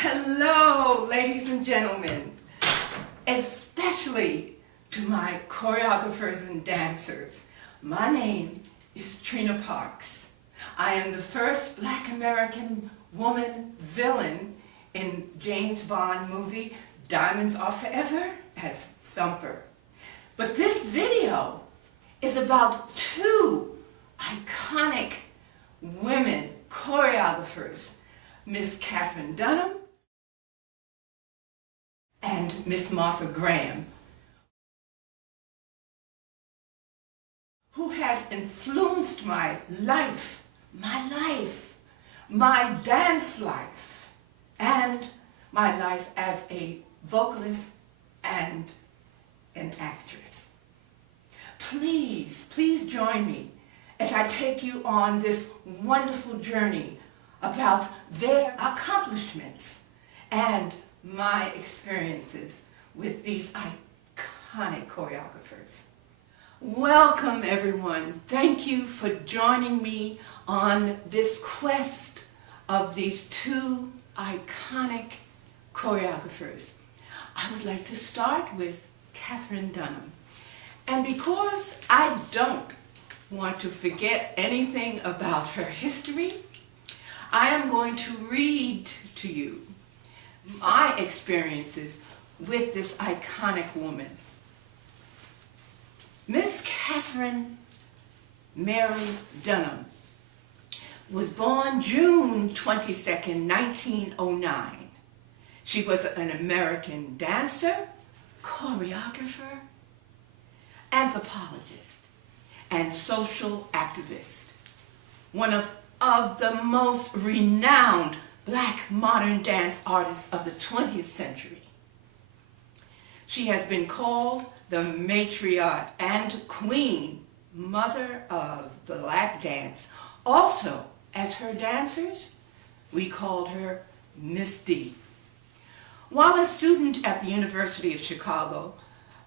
Hello, ladies and gentlemen, especially to my choreographers and dancers. My name is Trina Parks. I am the first Black American woman villain in James Bond movie Diamonds Are Forever as Thumper. But this video is about two iconic women choreographers, Miss Katherine Dunham and Miss Martha Graham, who has influenced my life, my dance life, and my life as a vocalist and an actress. Please join me as I take you on this wonderful journey about their accomplishments and my experiences with these iconic choreographers. Welcome, everyone. Thank you for joining me on this quest of these two iconic choreographers. I would like to start with Katherine Dunham. And because I don't want to forget anything about her history, I am going to read to you my experiences with this iconic woman. Miss Katherine Mary Dunham was born June 22nd, 1909. She was an American dancer, choreographer, anthropologist, and social activist. One of the most renowned Black modern dance artists of the 20th century. She has been called the matriarch and queen, mother of Black dance. Also, as her dancers, we called her Miss D. While a student at the University of Chicago,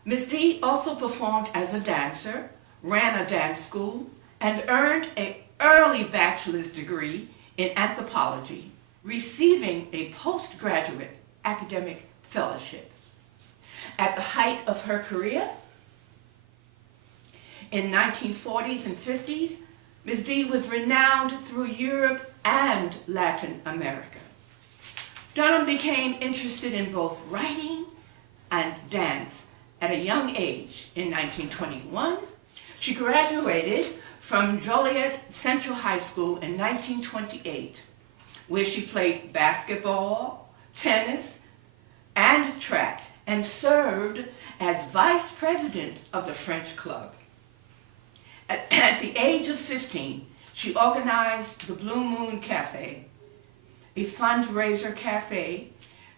Miss D also performed as a dancer, ran a dance school, and earned an early bachelor's degree in anthropology, receiving a postgraduate academic fellowship. At the height of her career, in 1940s and 50s, Ms. D was renowned through Europe and Latin America. Dunham became interested in both writing and dance at a young age. In 1921, she graduated from Joliet Central High School in 1928, where she played basketball, tennis, and track, and served as vice president of the French Club. At the age of 15, she organized the Blue Moon Cafe, a fundraiser cafe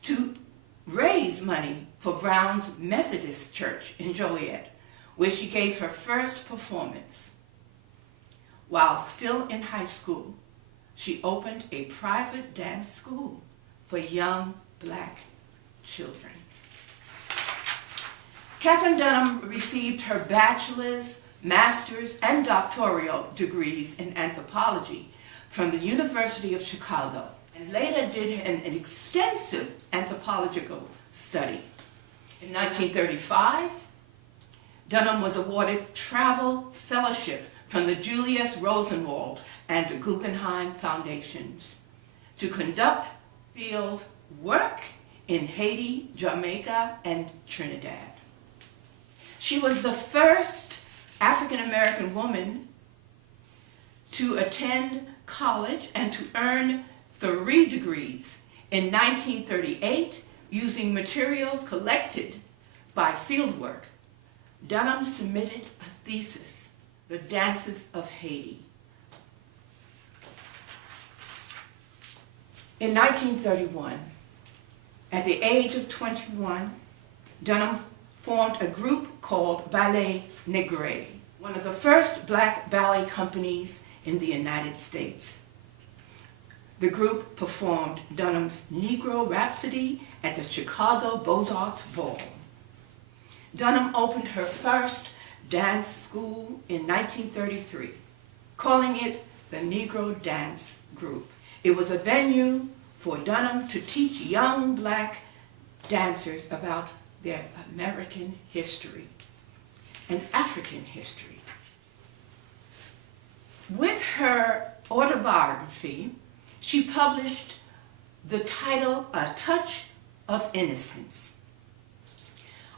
to raise money for Brown's Methodist Church in Joliet, where she gave her first performance. While still in high school, she opened a private dance school for young Black children. Katherine Dunham received her bachelor's, master's, and doctoral degrees in anthropology from the University of Chicago, and later did an extensive anthropological study. In 1935, Dunham was awarded travel fellowship from the Julius Rosenwald and the Guggenheim Foundations to conduct field work in Haiti, Jamaica, and Trinidad. She was the first African-American woman to attend college and to earn 3 degrees in 1938 using materials collected by fieldwork. Dunham submitted a thesis, The Dances of Haiti. In 1931, at the age of 21, Dunham formed a group called Ballet Negre, one of the first Black ballet companies in the United States. The group performed Dunham's Negro Rhapsody at the Chicago Beaux-Arts Ball. Dunham opened her first dance school in 1933, calling it the Negro Dance Group. It was a venue for Dunham to teach young black dancers about their American history and African history. With her autobiography, she published the title, A Touch of Innocence.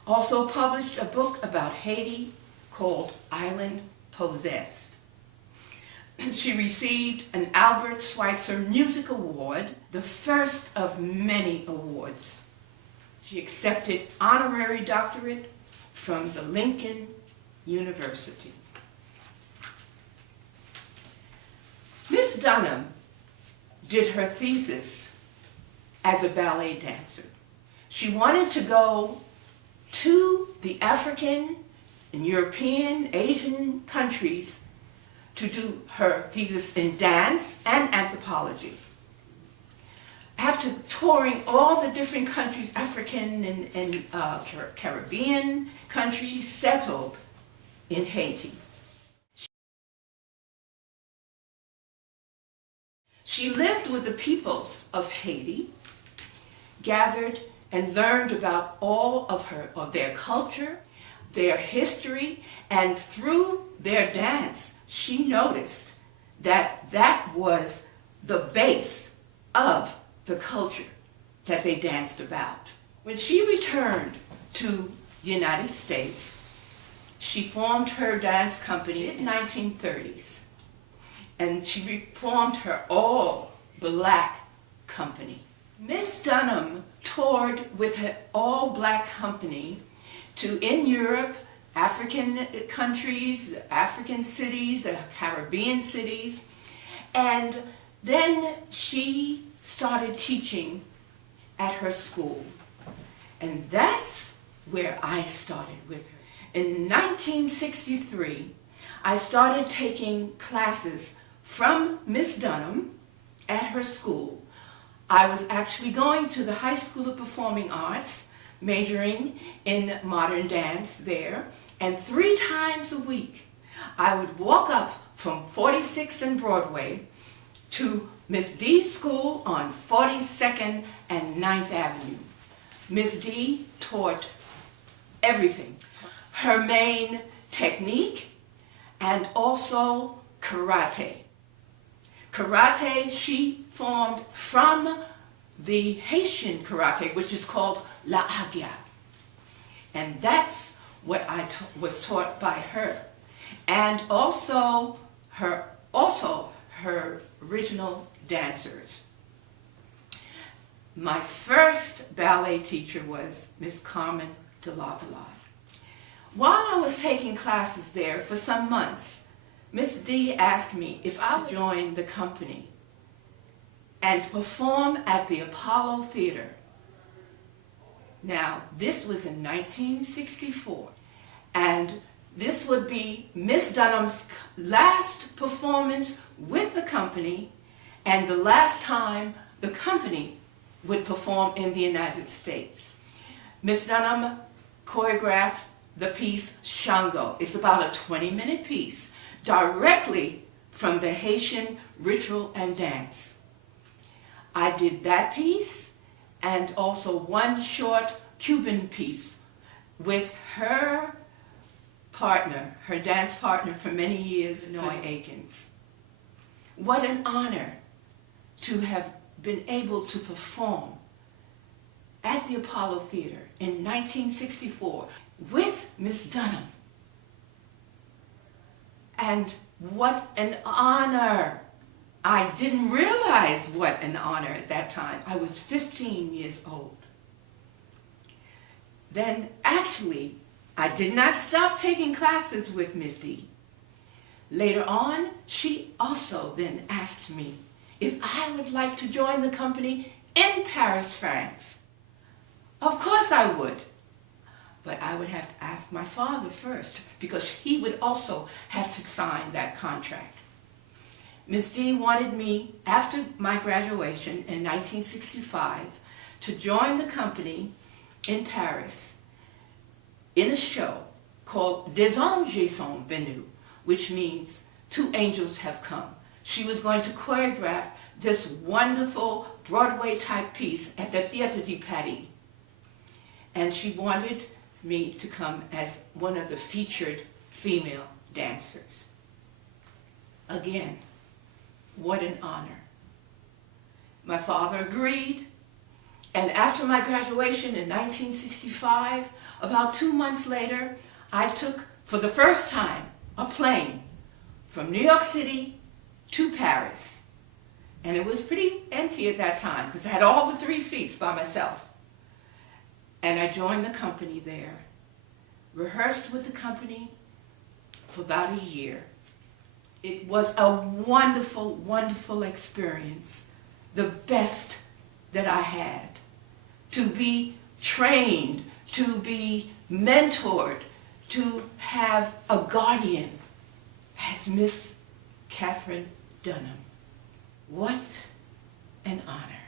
Also published a book about Haiti called Island Possessed. She received an Albert Schweitzer Music Award, the first of many awards. She accepted honorary doctorate from the Lincoln University. Miss Dunham did her thesis as a ballet dancer. She wanted to go to the African and European, Asian countries to do her thesis in dance and anthropology. After touring all the different countries, African and Caribbean countries, she settled in Haiti. She lived with the peoples of Haiti, gathered and learned about all of their culture, their history, and through their dance, she noticed that that was the base of the culture that they danced about. When she returned to the United States, she formed her dance company in the 1930s, and she reformed her all-black company. Miss Dunham toured with her all-black company in Europe, African countries, African cities, Caribbean cities, and then she started teaching at her school. And that's where I started with her. In 1963, I started taking classes from Miss Dunham at her school. I was actually going to the High School of Performing Arts, majoring in modern dance there, and 3 times a week I would walk up from 46th and Broadway to Miss D's school on 42nd and 9th Avenue. Miss D taught everything. Her main technique and also karate. Karate she formed from the Haitian karate, which is called La Agia. And that's what I was taught by her. And also her original dancers. My first ballet teacher was Miss Carmen de Lavallade. While I was taking classes there for some months, Miss D asked me if I would join the company and perform at the Apollo Theater. Now, this was in 1964, and this would be Miss Dunham's last performance with the company and the last time the company would perform in the United States. Miss Dunham choreographed the piece Shango. It's about a 20-minute piece directly from the Haitian ritual and dance. I did that piece and also one short Cuban piece with her partner, her dance partner for many years, Noy Akins. What an honor to have been able to perform at the Apollo Theater in 1964 with Miss Dunham. And what an honor. I didn't realize what an honor at that time. I was 15 years old. Then actually, I did not stop taking classes with Miss D. Later on, she also then asked me if I would like to join the company in Paris, France. Of course I would. But I would have to ask my father first, because he would also have to sign that contract. Miss D wanted me, after my graduation in 1965, to join the company in Paris in a show called Des Anges sont venus, which means 2 angels have come. She was going to choreograph this wonderful Broadway-type piece at the Theatre de Paris. And she wanted me to come as one of the featured female dancers. Again, what an honor. My father agreed, and after my graduation in 1965, about 2 months later, I took, for the first time, a plane from New York City to Paris. And it was pretty empty at that time, because I had all the 3 seats by myself. And I joined the company there, rehearsed with the company for about a year. It was a wonderful, wonderful experience, the best that I had. To be trained, to be mentored, to have a guardian as Miss Katherine Dunham. What an honor.